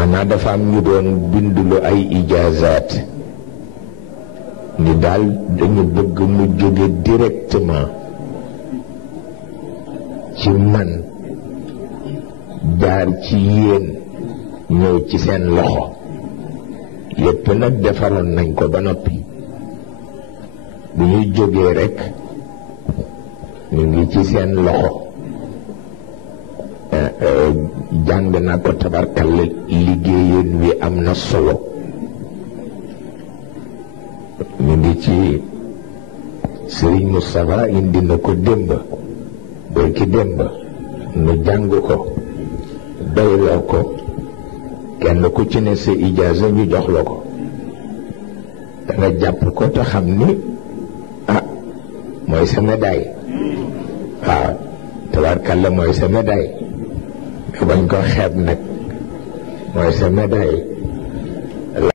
maanaam dafa am ñu doon bindulu ay ijaazaat ni daal dañu bëgg mu jóge directement ci man jaar ci yéen ñëw ci seen loxo lépp nag defaroon nañ ko ba noppi bu ñuy jógee rekk ñu ngi ci seen loxo jàng naa ko tabarkalla liggéeyeen wi am na solo ñu ngi ci Sëriñ Moustapha indi na ko démb bërki démb nu jàng ko doyloo ko kenn ku ci ne sa ijaaza ñu jox la ko danga jàpp ko te xam ni mooy sa médaille waaw tabarkalla mooy sa médaille nga bañ ko xeeb nag mooy sa médaille